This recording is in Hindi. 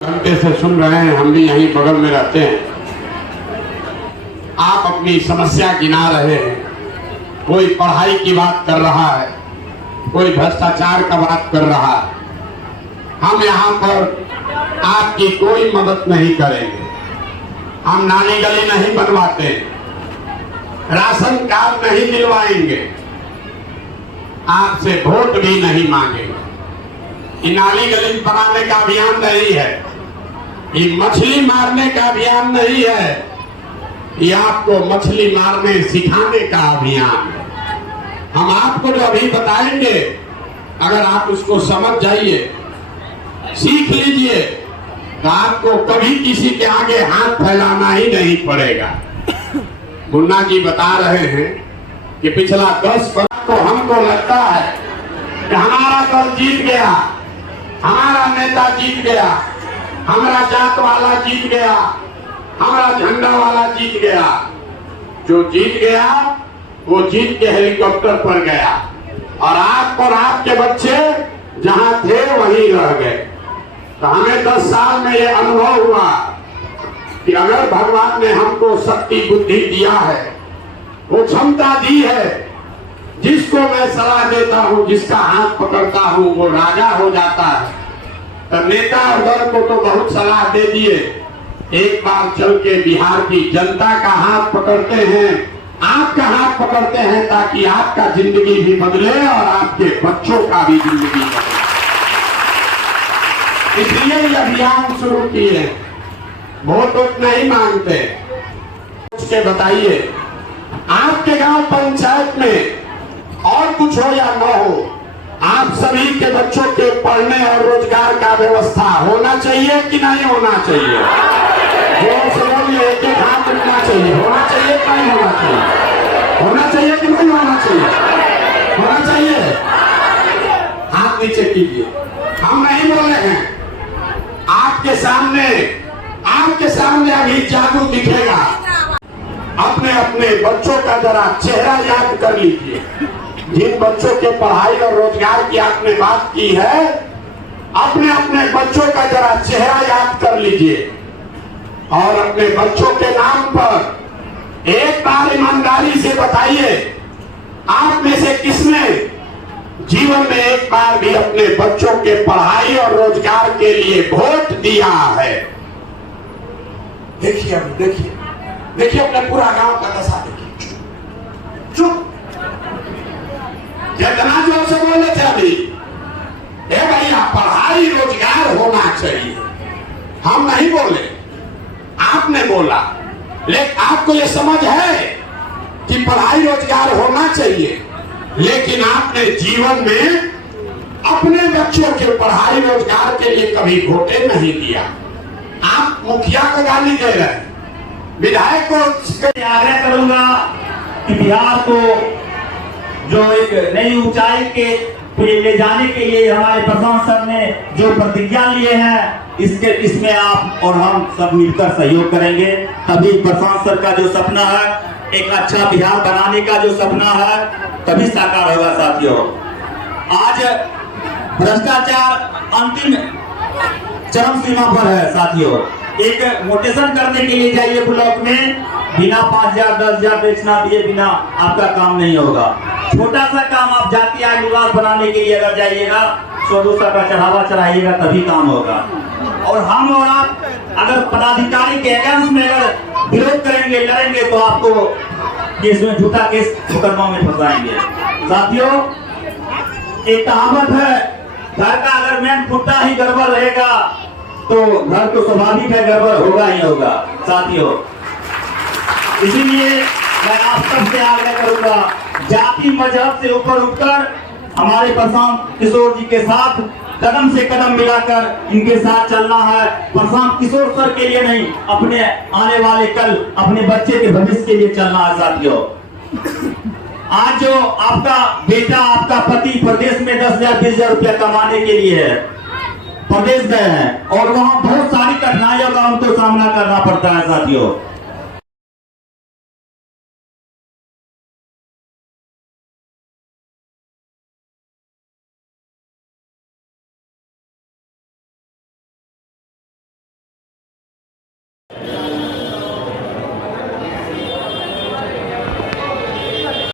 घंटे से सुन रहे हैं, हम भी यहीं बगल में रहते हैं। आप अपनी समस्या गिना रहे हैं। कोई पढ़ाई की बात कर रहा है, कोई भ्रष्टाचार का बात कर रहा है। हम यहाँ पर आपकी कोई मदद नहीं करेंगे। हम नाली गली नहीं बनवाते, राशन कार्ड नहीं दिलवाएंगे, आपसे वोट भी नहीं मांगेंगे। ये नाली गली बनाने का अभियान नहीं है, ये मछली मारने का अभियान नहीं है, ये आपको मछली मारने सिखाने का अभियान है। हम आपको जो अभी बताएंगे, अगर आप उसको समझ जाइए, सीख लीजिए, तो आपको कभी किसी के आगे हाथ फैलाना ही नहीं पड़ेगा। मुन्ना जी बता रहे हैं कि पिछला 10 वर्ष को हमको लगता है कि हमारा दल जीत गया, हमारा नेता जीत गया, हमारा जात वाला जीत गया, हमारा झंडा वाला जीत गया। जो जीत गया वो जीत के हेलीकॉप्टर पर गया, और आप और आपके बच्चे जहां थे वहीं रह गए। तो हमें 10 साल में ये अनुभव हुआ कि अगर भगवान ने हमको शक्ति बुद्धि दिया है, वो क्षमता दी है, जिसको मैं सलाह देता हूँ, जिसका हाथ पकड़ता हूँ, वो राजा हो जाता है। तो नेता और दल को तो बहुत सलाह दे दिए, एक बार चल के बिहार की जनता का हाथ पकड़ते हैं, आपका हाथ पकड़ते हैं, ताकि आपका जिंदगी भी बदले और आपके बच्चों का भी जिंदगी बदले। इसलिए ये अभियान शुरू किए। वोट नहीं मांगते। उसके बताइए, आपके गांव पंचायत में और कुछ हो या न हो, आप सभी के बच्चों के पढ़ने और रोजगार का व्यवस्था होना चाहिए कि नहीं होना चाहिए? जोर से बोलिए, एक एक हाथ रखना चाहिए। होना चाहिए कि नहीं होना चाहिए? होना चाहिए कि नहीं होना चाहिए? होना चाहिए। हाथ नीचे कीजिए। हम नहीं बोले हैं, आपके सामने अभी जादू दिखेगा। अपने अपने बच्चों का जरा चेहरा याद कर लीजिए। जिन बच्चों के पढ़ाई और रोजगार की आपने बात की है, अपने अपने बच्चों का जरा चेहरा याद कर लीजिए, और अपने बच्चों के नाम पर एक बार ईमानदारी से बताइए, आप में से किसने जीवन में एक बार भी अपने बच्चों के पढ़ाई और रोजगार के लिए वोट दिया है? देखिए, अभी देखिए अपने पूरा गांव का दशा देखिए। चुप, जितना जोर से बोले थे अभी, ए भैया पढ़ाई रोजगार होना चाहिए। हम नहीं बोले, आपने बोला। लेकिन आपको ये समझ है कि पढ़ाई रोजगार होना चाहिए, लेकिन आपने जीवन में अपने बच्चों के पढ़ाई रोजगार के लिए कभी वोटे नहीं दिया। आप मुखिया को गाली दे रहे हैं, विधायक को। आग्रह करूंगा कि बिहार को जो एक नई ऊंचाई के ले जाने के लिए हमारे प्रधान सर ने जो प्रतिज्ञा लिए हैं, इसमें आप और हम सब मिलकर सहयोग करेंगे, तभी प्रधान सर का जो सपना है, एक अच्छा बिहार बनाने का जो सपना है, तभी साकार होगा। साथियों, आज भ्रष्टाचार अंतिम चरम सीमा पर है। साथियों, एक मोटेशन करने के लिए जाइए ब्लॉक में, बिना 5,000 10,000 बेचना दिए बिना आपका काम नहीं होगा। छोटा सा काम आप जाति आय निवास बनाने के लिए अगर जाइएगा, 100-200 का चढ़ावा चढ़ाइएगा, तभी काम होगा। और हम और आप अगर पदाधिकारी के अगेंस्ट में अगर विरोध करेंगे, लड़ेंगे, तो आपको केस में झूठा केस मुकदमा में फंसाएंगे। साथियों, एक कहावत है, घर का अगर मेन खुट्टा ही गड़बड़ रहेगा तो घर तो स्वाभाविक है गड़बड़ होगा ही होगा। साथियों, इसीलिए मैं आप सबसे आग्रह करूंगा, जाति मजहब से ऊपर उठकर हमारे प्रशांत किशोर जी के साथ कदम से कदम मिलाकर इनके साथ चलना है। प्रशांत किशोर सर के लिए नहीं, अपने आने वाले कल अपने बच्चे के भविष्य के लिए चलना है। साथियों, आज जो आपका बेटा, आपका पति प्रदेश में 10,000 20,000 रुपया कमाने के लिए है, प्रदेश गए हैं, और वहाँ बहुत सारी कठिनाइयों का उनको सामना करना पड़ता है। साथियों,